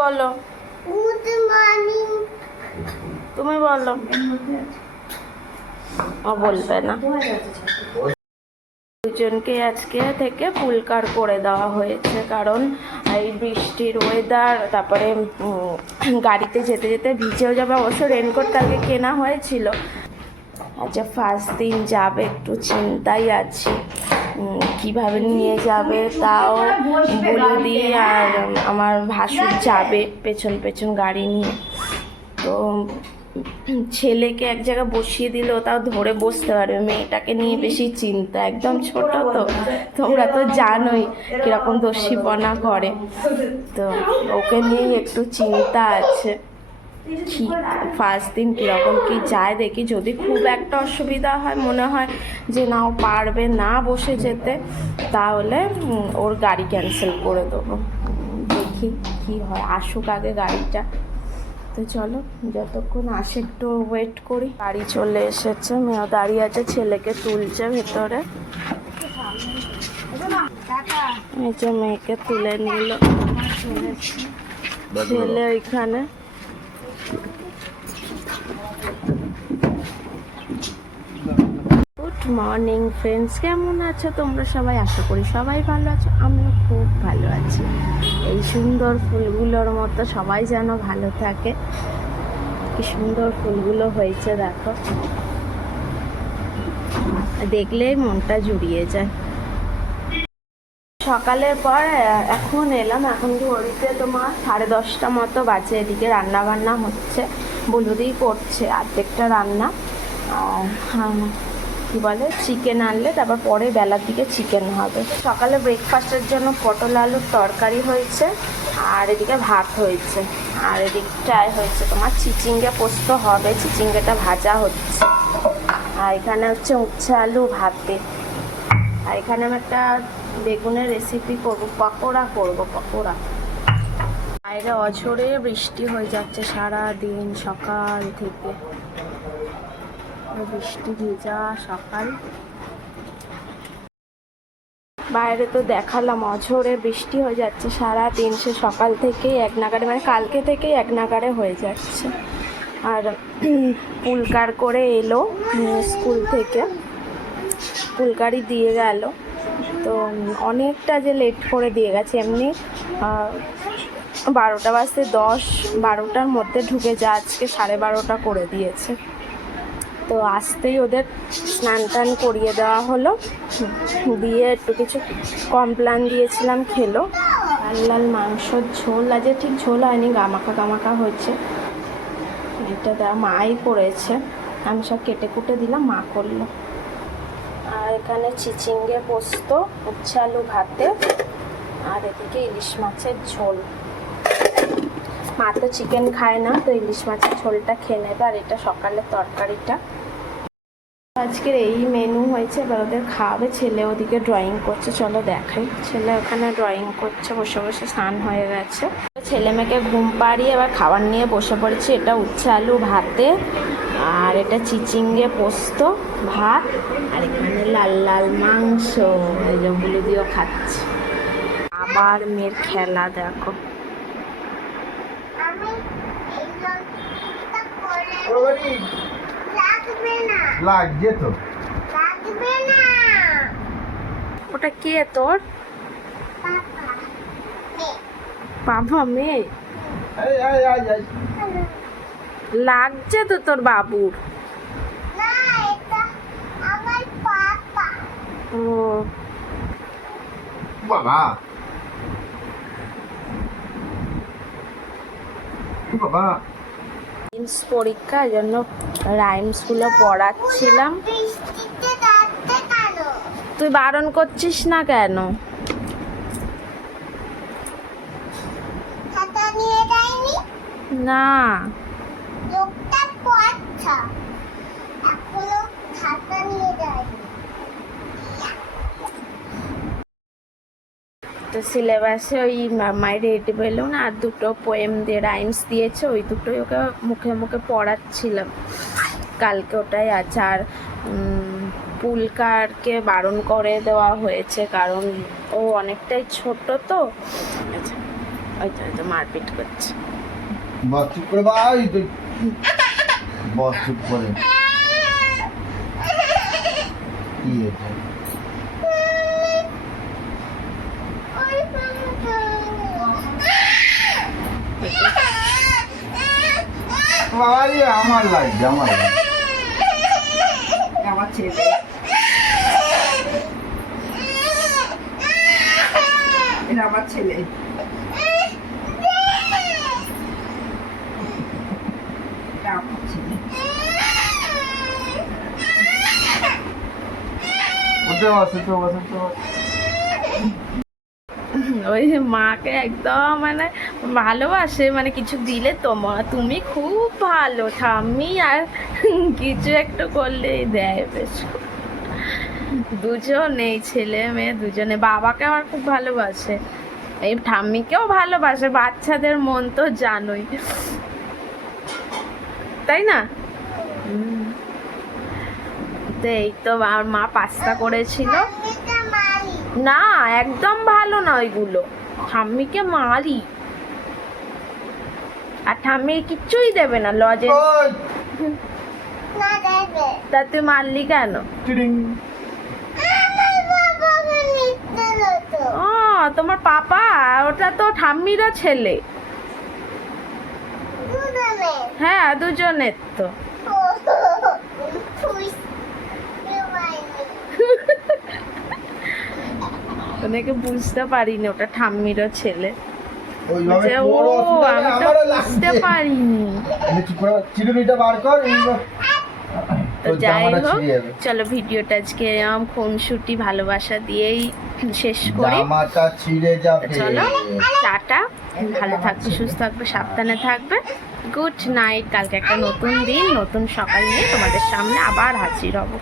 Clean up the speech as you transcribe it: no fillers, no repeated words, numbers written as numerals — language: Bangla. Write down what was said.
বলো, গুড মর্নিং। তুমি বলো। ও বলবে না। দুজনকে আজকে থেকে পুলকার করে দেওয়া হয়েছে, কারণ এই বৃষ্টির ওয়েদার, তারপরে গাড়িতে যেতে যেতে ভিজেও যাবে। অবশ্য রেনকোট কালকে কেনা হয়েছিল। আচ্ছা, ফার্স্ট দিন যাবে, একটু চিন্তাই আছি কিভাবে নিয়ে যাবে। তাও বুলুদি আর আমার ভাসুর যাবে পেছন পেছন গাড়ি নিয়ে। তো ছেলেকে এক জায়গায় বসিয়ে দিল, তাও ধরে বসতে পারবে। মেয়েটাকে নিয়ে বেশি চিন্তা, একদম ছোট তো, তোমরা তো জানোই কিরকম দস্যিপনা করে। তো ওকে নিয়েই একটু চিন্তা আছে। কি ফার্স্ট দিন কীরকম কি যায় দেখি। যদি খুব একটা অসুবিধা হয়, মনে হয় যে না ও পারবে না বসে যেতে, তাহলে ওর গাড়ি ক্যান্সেল করে দেবো। দেখি কি হয়, আসুক আগে গাড়িটা। তো চলো, যতক্ষণ আসে একটু ওয়েট করি। গাড়ি চলে এসেছে, মেয়েও দাঁড়িয়ে আছে, ছেলেকে তুলছে ভেতরে। এই যে মেয়েকে তুলে নিল, ছেলে ওইখানে। গুড মর্নিং ফ্রেন্ডস, কেমন আছো তোমরা সবাই? আশা করি সবাই ভালো আছো, আমিও খুব ভালো আছি। এই সুন্দর ফুলগুলোর মতো সবাই যেন ভালো থাকে। কি সুন্দর ফুলগুলো হয়েছে দেখো, দেখলেই মনটা জুড়িয়ে যায়। সকালের পর এখন এলাম, এখন ঘড়িতে তোমার 10:30 মতো বাজে। এদিকে রান্না বান্না হচ্ছে, বুলুদি করছে অর্ধেকটা রান্না। আর কী বলে, চিকেন আনলে তারপর পরে বেলার দিকে চিকেন হবে। সকালে ব্রেকফাস্টের জন্য পটল আলুর তরকারি হয়েছে, আর এদিকে ভাত হয়েছে। আর এদিকটায় হয়েছে তোমার চিচিঙ্গে পোস্ত হবে, চিচিঙ্গেটা ভাজা হচ্ছে। আর এখানে হচ্ছে উচ্ছে আলু ভাতে। আর এখানে আমি একটা বেগুনের রেসিপি করবো, পকোড়া করবো, পকোড়া। বাইরে অঝোরে বৃষ্টি হয়ে যাচ্ছে সারা দিন, সকাল থেকে বৃষ্টি ভেজা সকাল। বাইরে তো দেখালাম, অঝোরে বৃষ্টি হয়ে যাচ্ছে সারা দিন, সে সকাল থেকেই এক নাগাড়ে, মানে কালকে থেকেই এক নাগাড়ে হয়ে যাচ্ছে। আর পুলকার করে এলো স্কুল থেকে, পুলকারি দিয়ে গেল। তো অনেকটা যে লেট করে দিয়ে গেছে, এমনি 12টা বাজতে 10-12টার মধ্যে ঢুকে যা, আজকে 12:30 করে দিয়েছে। তো আসতেই ওদের স্নান টান করিয়ে দেওয়া হলো, দিয়ে একটু কিছু কমপ্লান দিয়েছিলাম, খেলো। লাল লাল মাংসর ঝোল, আজকে ঠিক ঝোল হয়নি, গামাখা গামাখা হচ্ছে। এটা দেওয়া মাই করেছে, আমি সব কেটে কুটে দিলাম, মা করলো। আর এখানে চিচিঙ্গে পোস্ত, উচ্ছে আলু ভাতে, আর এদিকে ইলিশ মাছের ঝোল। মা তো চিকেন খায় না, তো ইলিশ মাছের ঝোলটা খেয়ে নেবে। আর এটা সকালের তরকারিটা। আজকের এই মেনু হয়েছে। এবার ওদের খাওয়াবে। ছেলে ওদিকে ড্রয়িং করছে, চলো দেখাই। ছেলে ওখানে ড্রয়িং করছে, বসে বসে স্নান হয়ে গেছে। ছেলে মেয়েকে ঘুম পাড়িয়ে এবার খাবার নিয়ে বসে পড়েছি। এটা উচ্ছে আলু ভাতে, আর এটা চিচিঙ্গে পোস্ত ভাত, আর এখানে লাল লাল মাংস। এই যে বুলুদিও খাচ্ছে। আবার মেয়ের খেলা দেখো। লাগছে তো, ওটা কে তোর? বাবা মেয়ে লাগছে তো তোর বাবুর। ও বাবা বাবা, পরীক্ষা, এই জন্য রাইমসগুলো পড়াচ্ছিলাম। তুই বারণ করছিস না কেন? না, তো সিলেবাসে ওই মাই রেড বেলুন আর দুটো পোয়েম দিয়ে রাইমস দিয়েছে, ওই দুটোই ওকে মুখে মুখে পড়াচ্ছিলাম কালকে, ওটাই আছে। আর পুলকারকে বারণ করে দেওয়া হয়েছে, কারণ ও অনেকটাই ছোট তো। আচ্ছা, ওই তো মারপিট করছে। বস চুপ করে ভাই তুই বস চুপ করে কি এটা বাবারি আমার লাগছে আমার ছেলে এটা আমার ছেলে এটা আমার ছেলে ওই যে মাকে একদম মানে ভালোবাসে, মানে কিছু দিলে তুমি খুব ভালো ঠাম্মি, আর কিছু একটু করলেই দেয় বেশ। দুজনেই ছেলে মেয়ে দুজনে, বাবাকে আমার খুব ভালোবাসে, এই ঠাম্মিকেও ভালোবাসে, বাচ্চাদের মন তো জানোই, তাই না? তো এই তো আমার মা পাস্তা করেছিল। না একদম ভালো না ওইগুলো, ঠাম্মিকে মারি, আর ঠাম্মি কিচ্ছুই দেবে না লজে। তা তুই মারলি কেন? ও তোমার পাপা, ওটা তো ঠাম্মিরও ছেলে। হ্যাঁ দুজনের তো। অনেকে বুঝতে পারিনি ওটা ঠাম্মিরও ছেলে। ওইভাবে ও আমি তো বুঝতে পারিনি। চিরুনিটা বার কর। তো যাই হোক, চলো ভিডিওটা আজকে খুনসুটি ভালোবাসা দিয়েই শেষ করি। জামাটা ছিঁড়ে যাবে। চলো টাটা, ভালো থাকবে, সুস্থ থাকবে, সাবধানে থাকবে। Good night. কালকে একটা নতুন দিন, নতুন সকাল নিয়ে তোমাদের সামনে আবার হাজির হব।